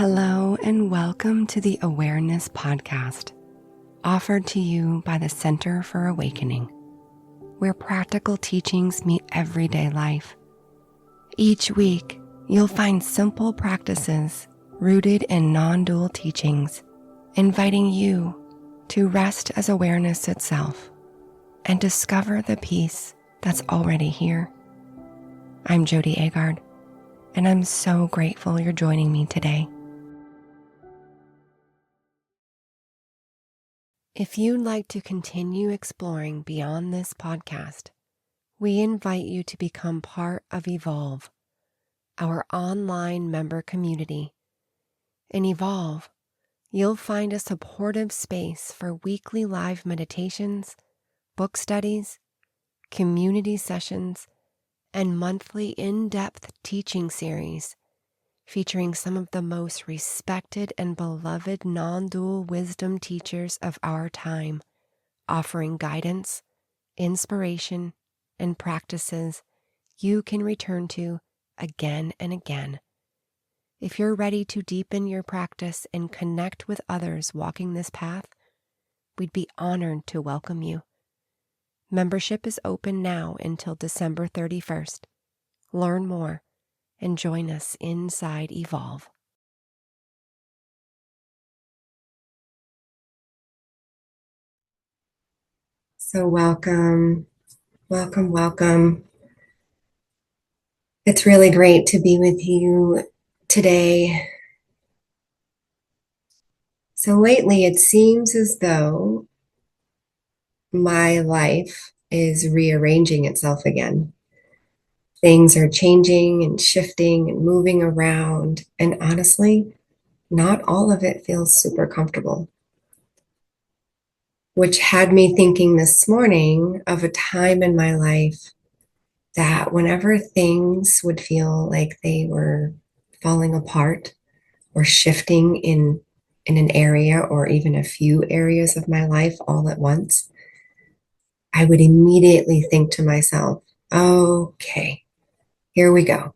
Hello and welcome to the Awareness Podcast, offered to you by the Center for Awakening, where practical teachings meet everyday life. Each week, you'll find simple practices rooted in non-dual teachings, inviting you to rest as awareness itself and discover the peace that's already here. I'm Jody Agard, and I'm so grateful you're joining me today. If you'd like to continue exploring beyond this podcast, we invite you to become part of Evolve, our online member community. In Evolve, you'll find a supportive space for weekly live meditations, book studies, community sessions, and monthly in-depth teaching series featuring some of the most respected and beloved non-dual wisdom teachers of our time, offering guidance, inspiration, and practices you can return to again and again. If you're ready to deepen your practice and connect with others walking this path, we'd be honored to welcome you. Membership is open now until December 31st. Learn more and join us inside Evolve. So welcome. It's really great to be with you today. So lately it seems as though my life is rearranging itself again. Things are changing and shifting and moving around, and honestly, not all of it feels super comfortable. Which had me thinking this morning of a time in my life that whenever things would feel like they were falling apart or shifting in an area or even a few areas of my life all at once, I would immediately think to myself, okay, here we go.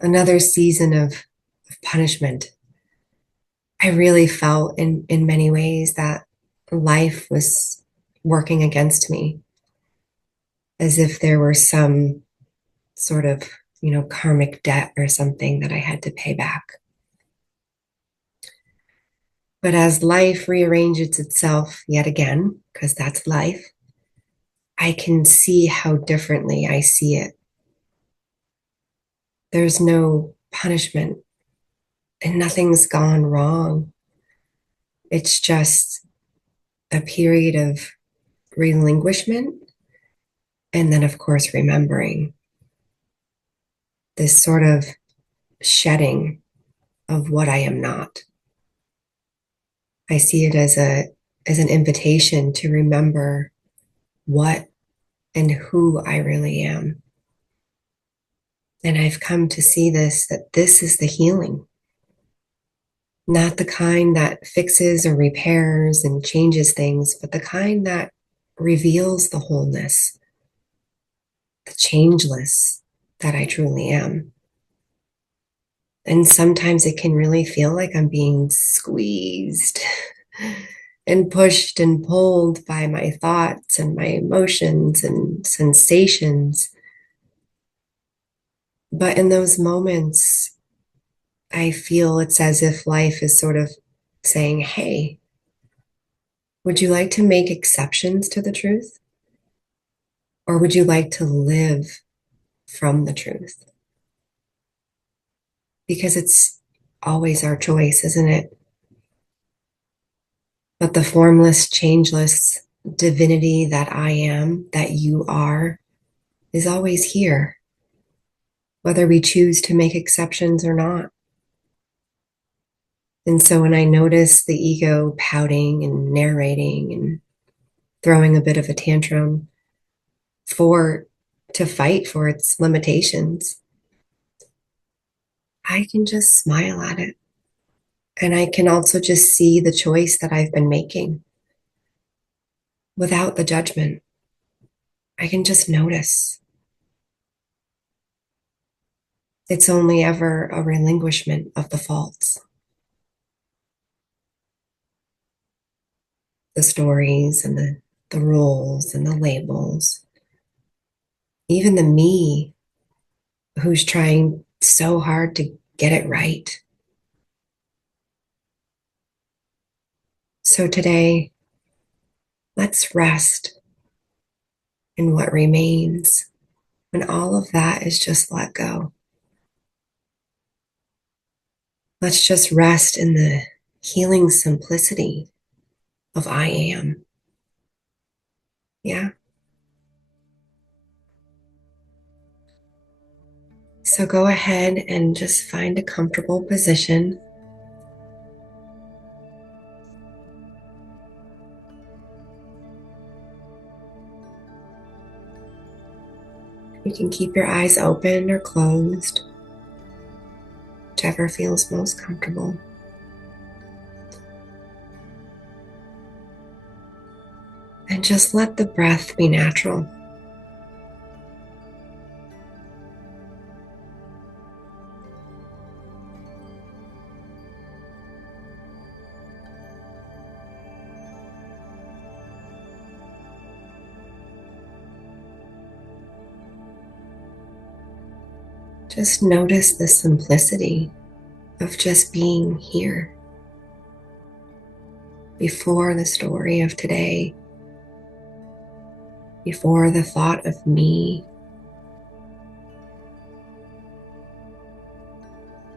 Another season of punishment. I really felt in many ways that life was working against me, as if there were some sort of, karmic debt or something that I had to pay back. But as life rearranges itself yet again, because that's life, I can see how differently I see it. There's no punishment and nothing's gone wrong. It's just a period of relinquishment and then, of course, remembering this sort of shedding of what I am not. I see it as an invitation to remember what and who I really am. And I've come to see that this is the healing, not the kind that fixes or repairs and changes things, but the kind that reveals the wholeness, the changeless that I truly am. And sometimes it can really feel like I'm being squeezed and pushed and pulled by my thoughts and my emotions and sensations. But in those moments, I feel it's as if life is sort of saying, hey, would you like to make exceptions to the truth? Or would you like to live from the truth? Because it's always our choice, isn't it? But the formless, changeless divinity that I am, that you are, is always here, whether we choose to make exceptions or not. And so when I notice the ego pouting and narrating and throwing a bit of a tantrum to fight for its limitations, I can just smile at it. And I can also just see the choice that I've been making without the judgment. I can just notice. It's only ever a relinquishment of the faults. the stories and the rules and the labels, even the me who's trying so hard to get it right. So today, let's rest in what remains when all of that is just let go. Let's just rest in the healing simplicity of I am. Yeah. So go ahead and just find a comfortable position. You can keep your eyes open or closed, whichever feels most comfortable. And just let the breath be natural. Just notice the simplicity of just being here before the story of today, before the thought of me.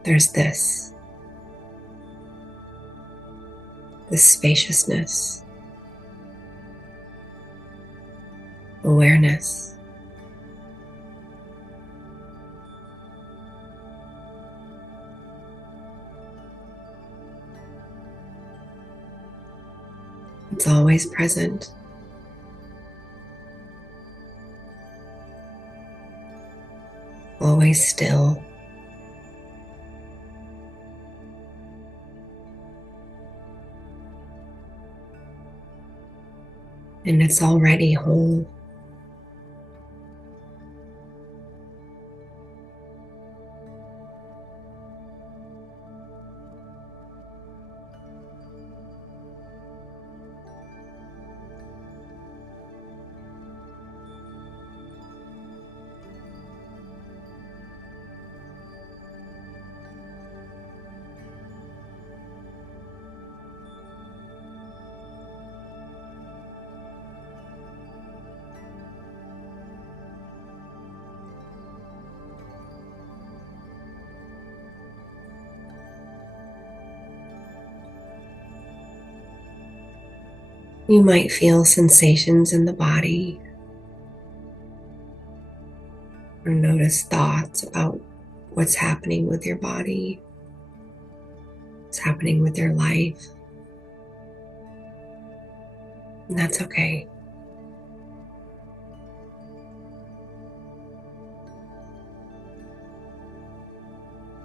There's this spaciousness, awareness. It's always present. Always still. And it's already whole. You might feel sensations in the body or notice thoughts about what's happening with your body, what's happening with your life. And that's okay.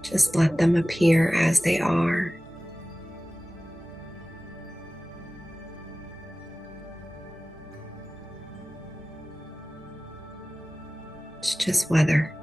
Just let them appear as they are. It's just weather.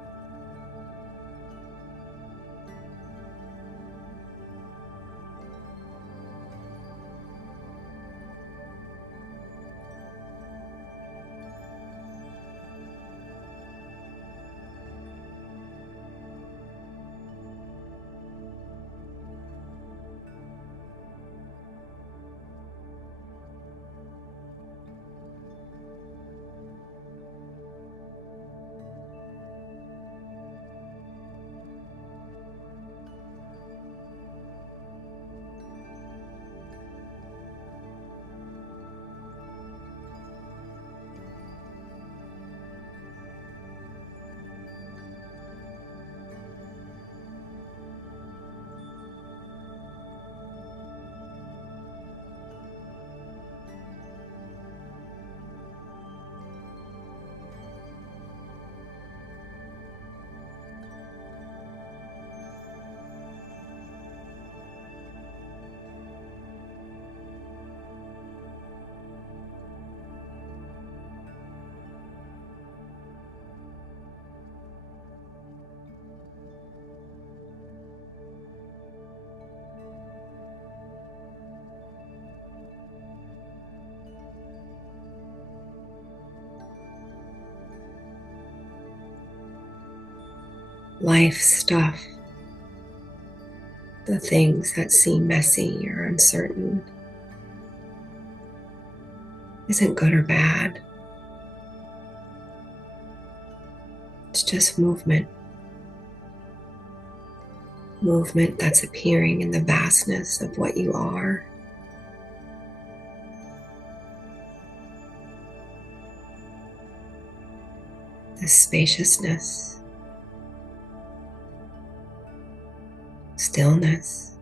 life stuff, the things that seem messy or uncertain, isn't good or bad. It's just movement. Movement that's appearing in the vastness of what you are. The spaciousness, stillness.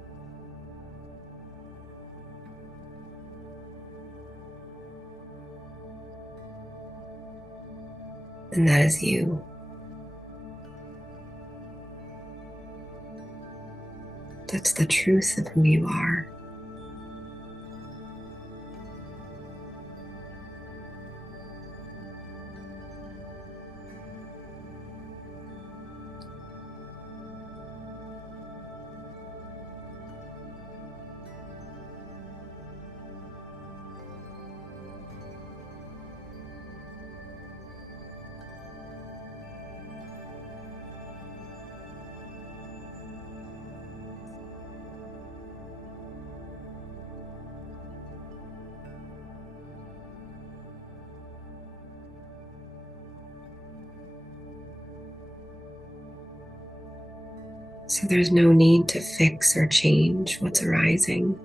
And that is you. That's the truth of who you are. So there's no need to fix or change what's arising.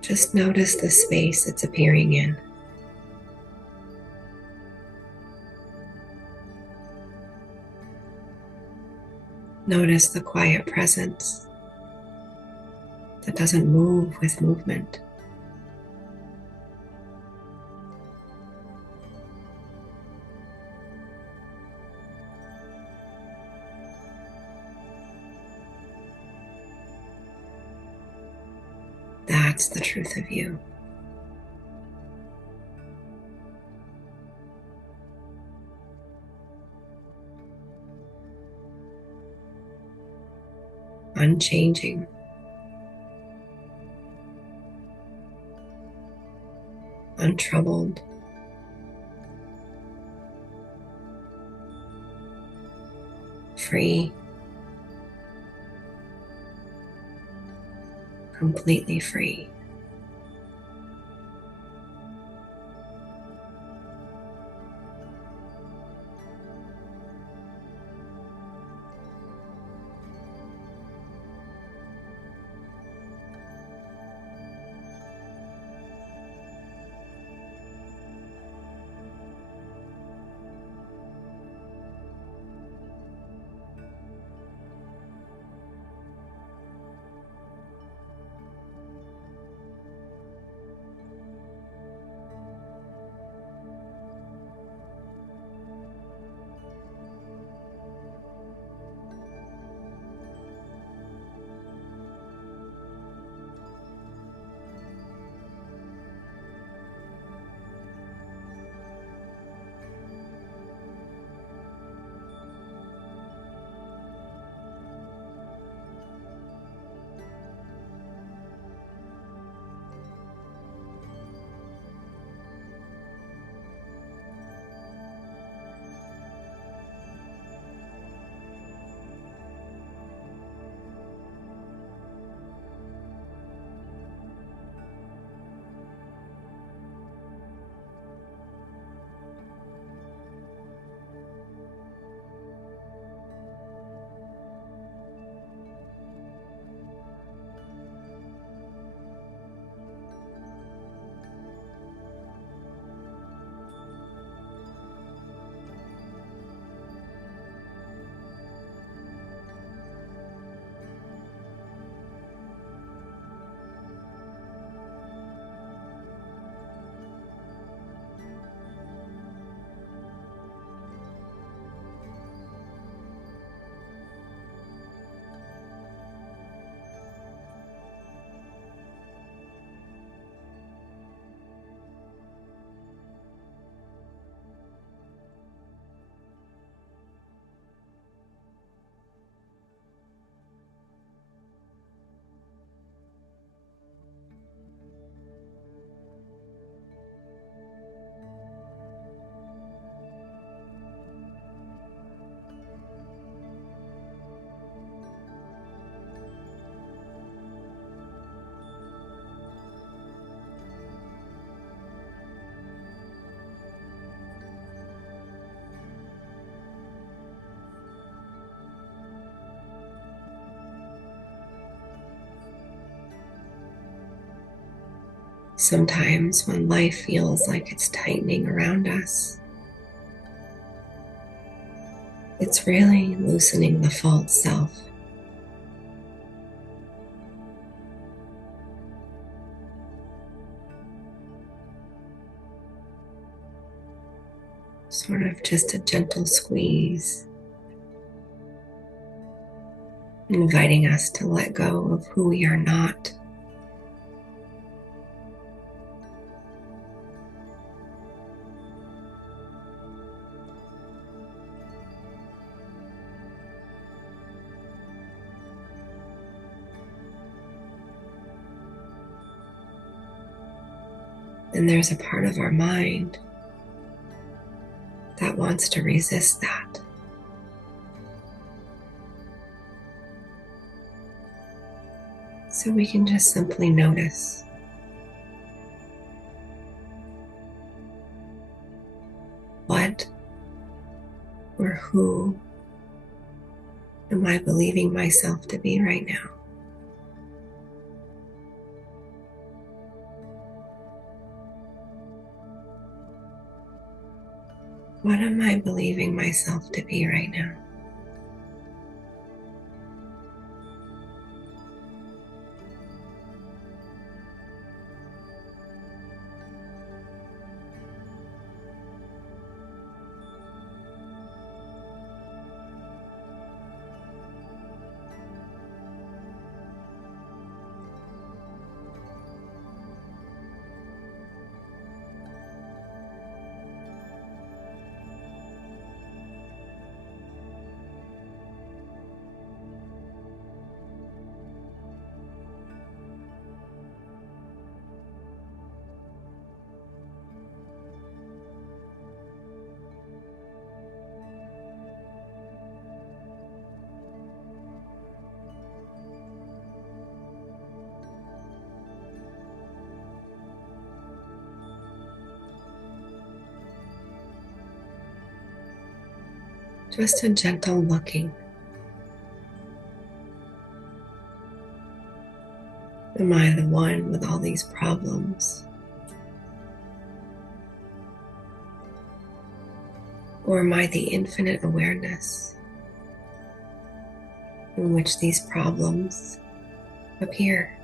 Just notice the space it's appearing in. Notice the quiet presence that doesn't move with movement. That's the truth of you. Unchanging. Untroubled. Free. Completely free. Sometimes when life feels like it's tightening around us, it's really loosening the false self. Sort of just a gentle squeeze, inviting us to let go of who we are not. And there's a part of our mind that wants to resist that. So we can just simply notice what or who am I believing myself to be right now? What am I believing myself to be right now? Just a gentle looking. Am I the one with all these problems? Or am I the infinite awareness in which these problems appear?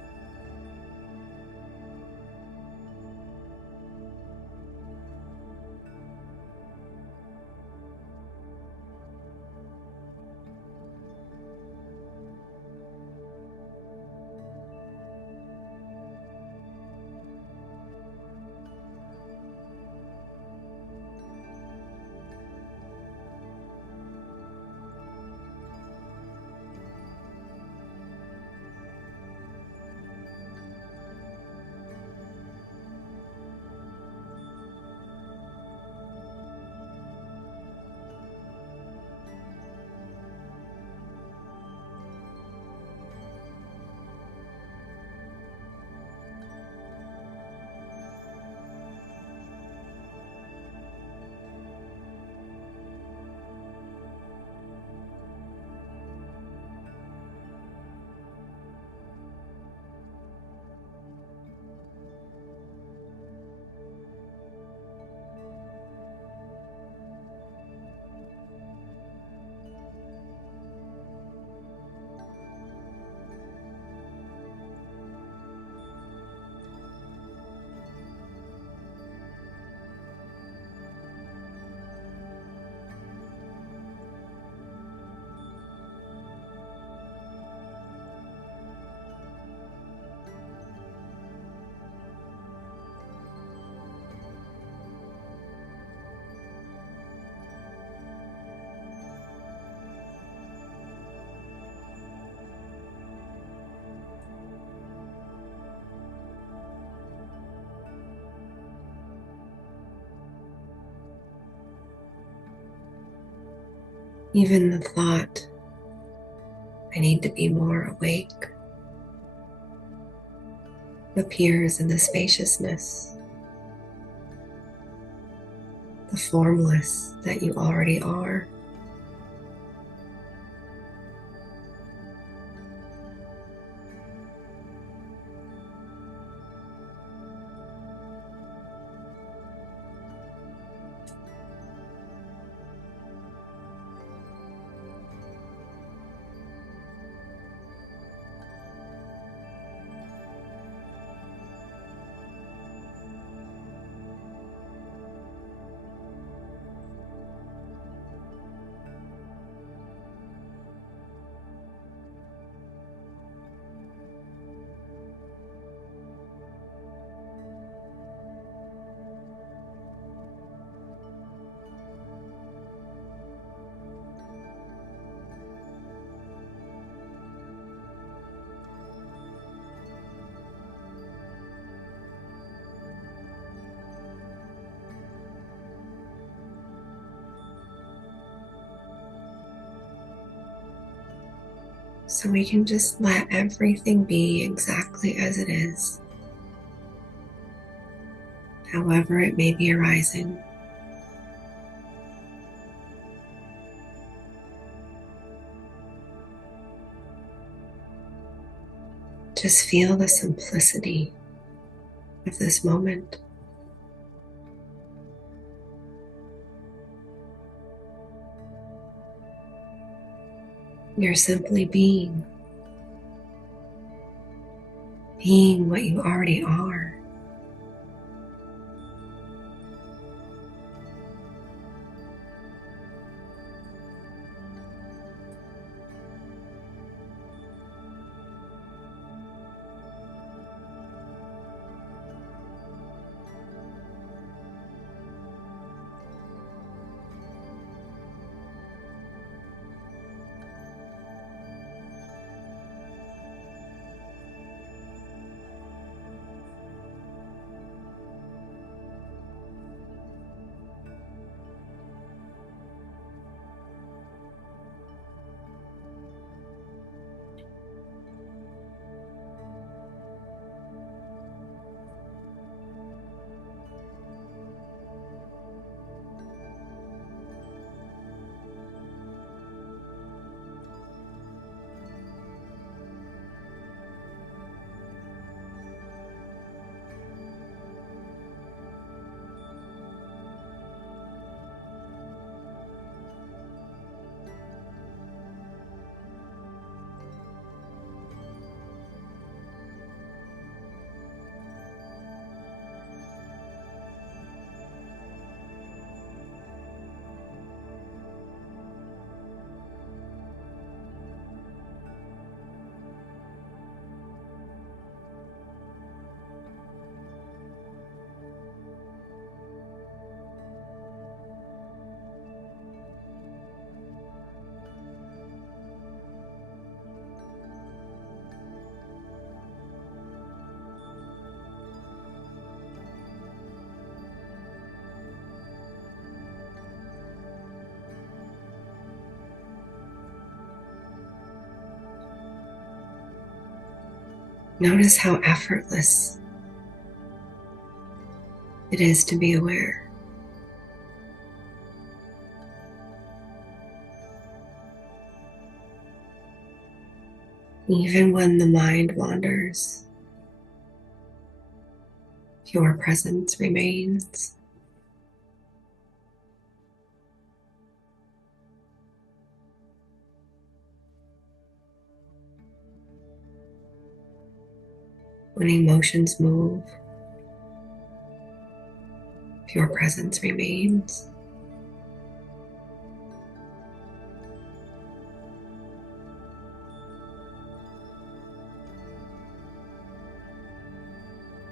Even the thought, I need to be more awake, appears in the spaciousness, the formless that you already are. So we can just let everything be exactly as it is, however it may be arising. Just feel the simplicity of this moment. You're simply being what you already are. Notice how effortless it is to be aware. Even when the mind wanders, your presence remains. When emotions move, your presence remains.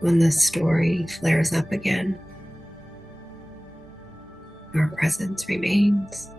When the story flares up again, your presence remains.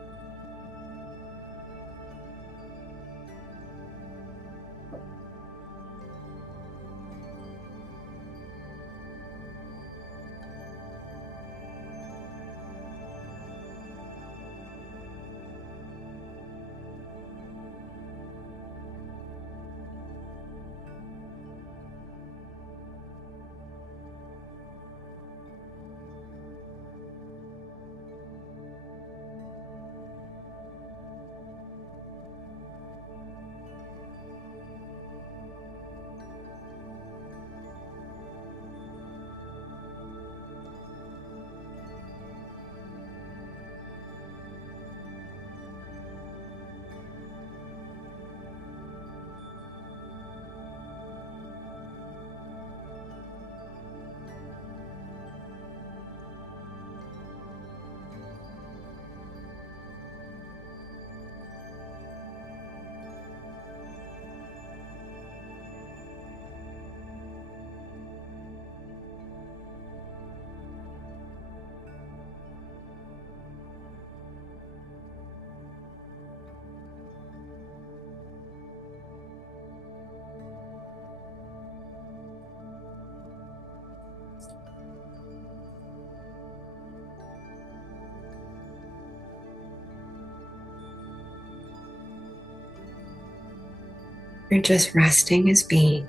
You're just resting as being.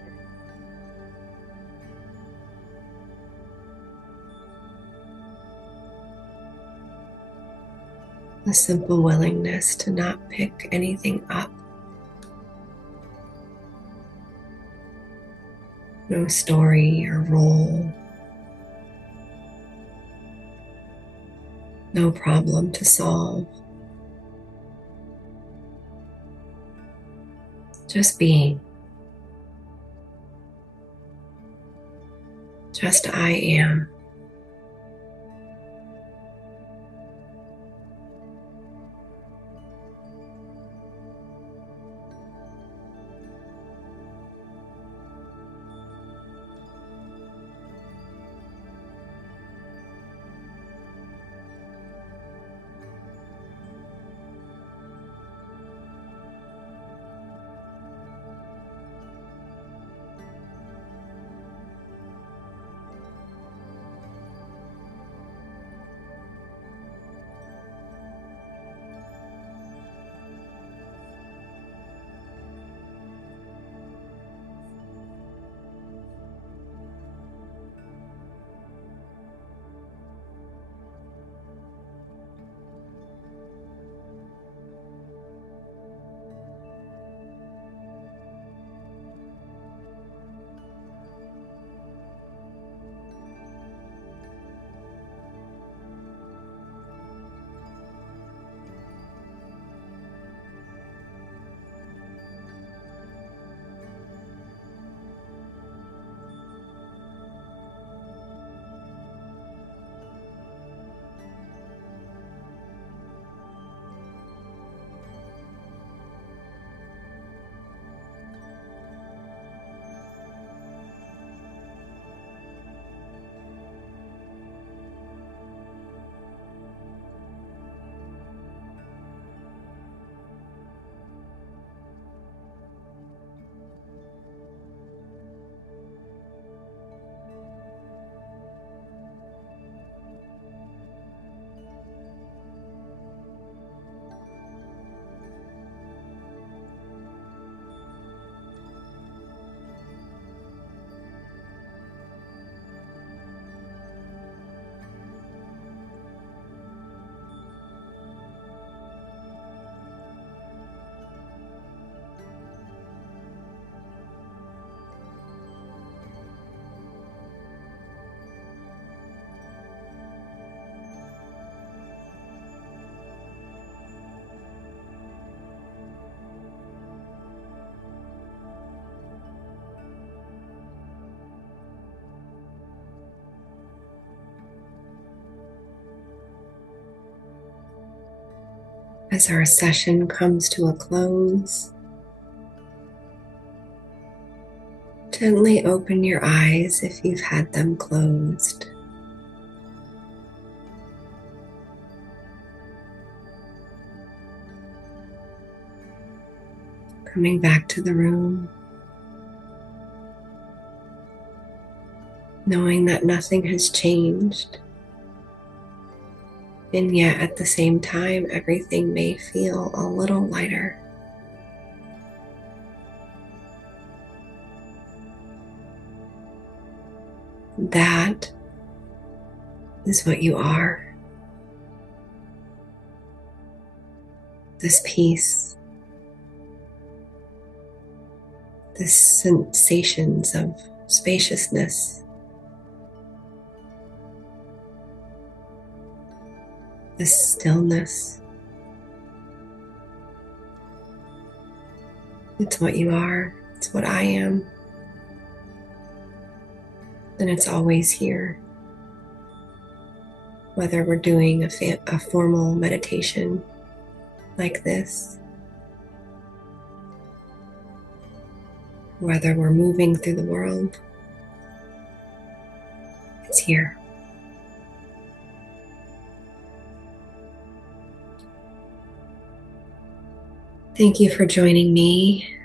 A simple willingness to not pick anything up. No story or role. No problem to solve. Just being. Just I am. As our session comes to a close, gently open your eyes if you've had them closed. Coming back to the room, knowing that nothing has changed, and yet at the same time, everything may feel a little lighter. That is what you are. This peace, this sensations of spaciousness, this stillness. It's what you are. It's what I am. And it's always here. Whether we're doing a formal meditation like this, whether we're moving through the world, it's here. Thank you for joining me.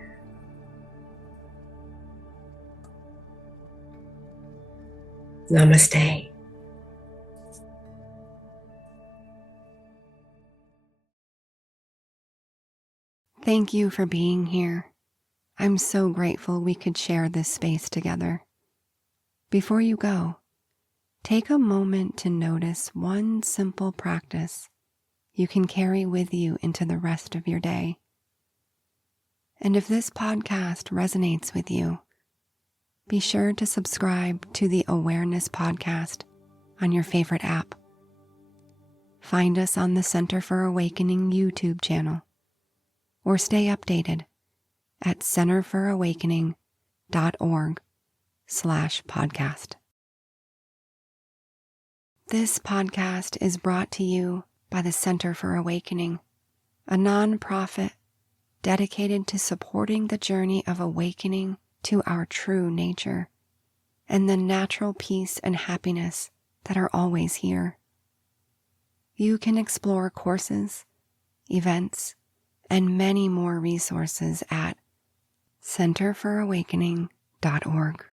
Namaste. Thank you for being here. I'm so grateful we could share this space together. Before you go, take a moment to notice one simple practice you can carry with you into the rest of your day. And if this podcast resonates with you, be sure to subscribe to the Awareness Podcast on your favorite app. Find us on the Center for Awakening YouTube channel, or stay updated at centerfораwakening.org/podcast. This podcast is brought to you by the Center for Awakening, a nonprofit dedicated to supporting the journey of awakening to our true nature and the natural peace and happiness that are always here. You can explore courses, events, and many more resources at centerfораwakening.org.